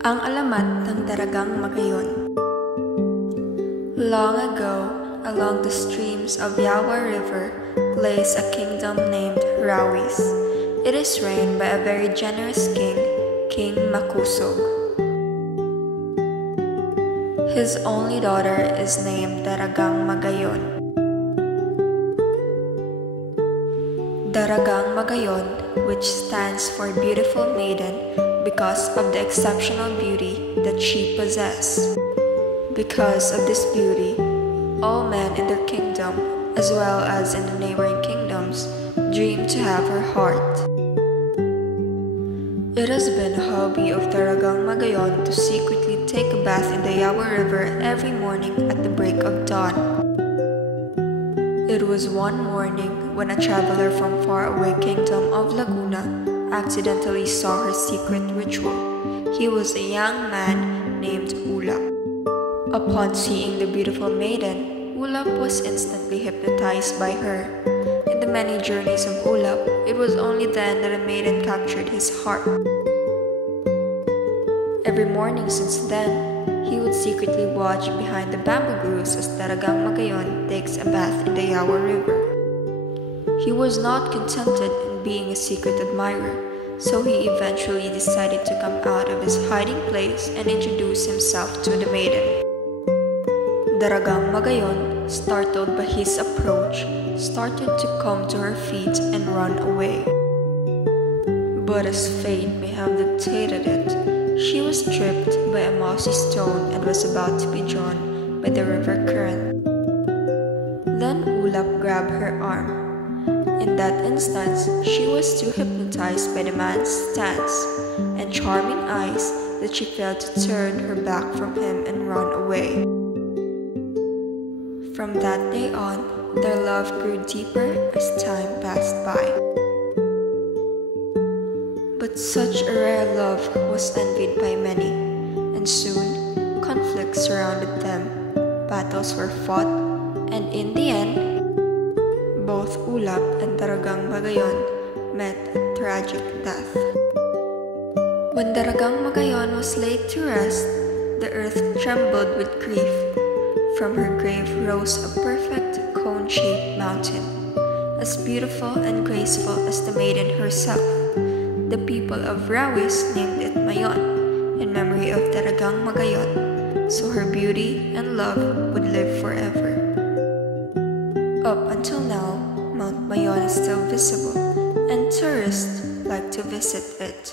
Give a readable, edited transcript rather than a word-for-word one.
Ang alamat ng Daragang Magayon. Long ago, along the streams of Yawa River, lays a kingdom named Rawis. It is reigned by a very generous king, King Makusog. His only daughter is named Daragang Magayon. Daragang Magayon, which stands for beautiful maiden, because of the exceptional beauty that she possessed. Because of this beauty, all men in their kingdom, as well as in the neighboring kingdoms, dream to have her heart. It has been a hobby of Daragang Magayon to secretly take a bath in the Yawa River every morning at the break of dawn. It was one morning when a traveler from faraway kingdom of Laguna accidentally saw her secret ritual. He was a young man named Ulap. Upon seeing the beautiful maiden, Ulap was instantly hypnotized by her. In the many journeys of Ulap, it was only then that the maiden captured his heart. Every morning since then, he would secretly watch behind the bamboo grooves as Daragang Magayon takes a bath in the Yawa River. He was not contented in being a secret admirer, so he eventually decided to come out of his hiding place and introduce himself to the maiden. Daragang Magayon, startled by his approach, started to come to her feet and run away. But as fate may have dictated it, she was tripped by a mossy stone and was about to be drawn by the river current. Then Ulap grabbed her arm. In that instance, she was too hypnotized by the man's stance and charming eyes that she failed to turn her back from him and run away. From that day on, their love grew deeper as time passed by. But such a rare love was envied by many, and soon conflicts surrounded them, battles were fought, and in the end, both Ulap and Daragang Magayon met a tragic death. When Daragang Magayon was laid to rest, the earth trembled with grief. From her grave rose a perfect cone-shaped mountain, as beautiful and graceful as the maiden herself. The people of Rawis named it Mayon, in memory of Daragang Magayon, so her beauty and love would live forever. Up until now, Mount Mayon is still visible, and tourists like to visit it.